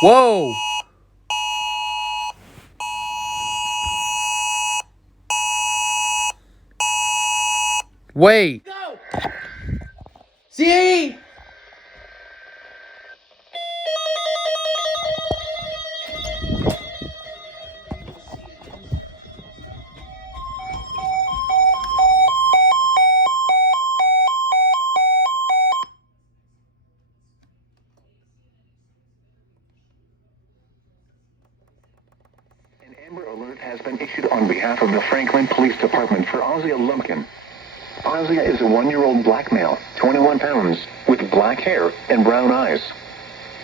Whoa! Wait! Go! CAE! An Amber Alert has been issued on behalf of the Franklin Police Department for Ozia Lumpkin. Ozia is a 1-year-old black male, 21 pounds, with black hair and brown eyes.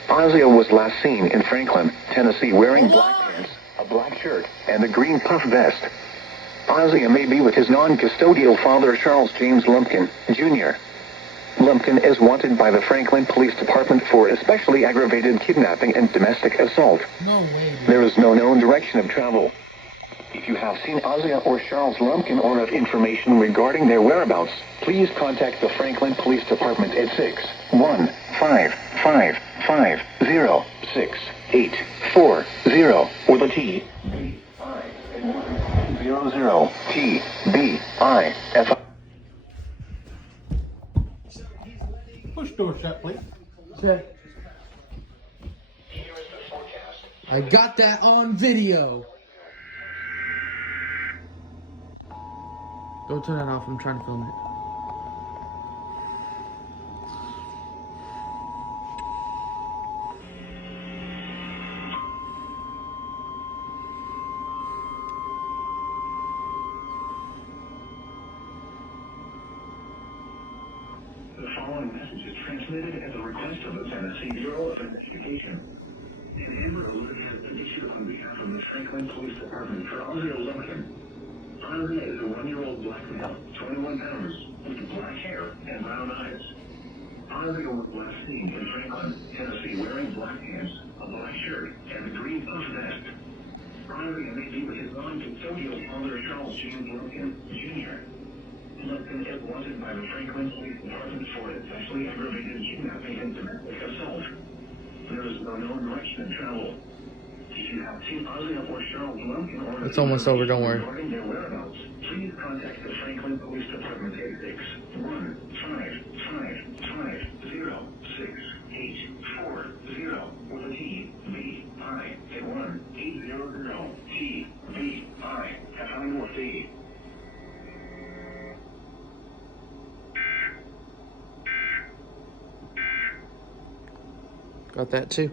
Ozia was last seen in Franklin, Tennessee, wearing black pants, a black shirt, and a green puff vest. Ozia may be with his non-custodial father, Charles James Lumpkin, Jr. Lumpkin is wanted by the Franklin Police Department for especially aggravated kidnapping and domestic assault. No way, dude. There is no known direction of travel. If you have seen Ozia or Charles Lumpkin or have information regarding their whereabouts, please contact the Franklin Police Department at 615550684 or the TBI00TBIF. Push door shut, please. Here is the forecast. I got that on video. Don't turn that off. I'm trying to film it. The following message is transmitted at the request of the Tennessee Bureau of Investigation. An Amber Alert has been issued on behalf of the Franklin Police Department for Ozia Lumpkin. Ozia is a 1-year-old black male, 21 pounds, with black hair and brown eyes. Ozia was last seen in Franklin, Tennessee, wearing black pants, a black shirt, and a green puff vest. Ozia may be with his non-custodial father, Charles James Lumpkin, Jr. Lumpkin is wanted by the Franklin Police Department for especially aggravated kidnapping and domestic assault. There is no known direction of travel. If you have seen Ozia or Charles Lumpkin or It's almost over, don't worry. regarding their whereabouts, please contact the Franklin Police Department at 615550684 or the TBI@1-800-TBI. Got that too.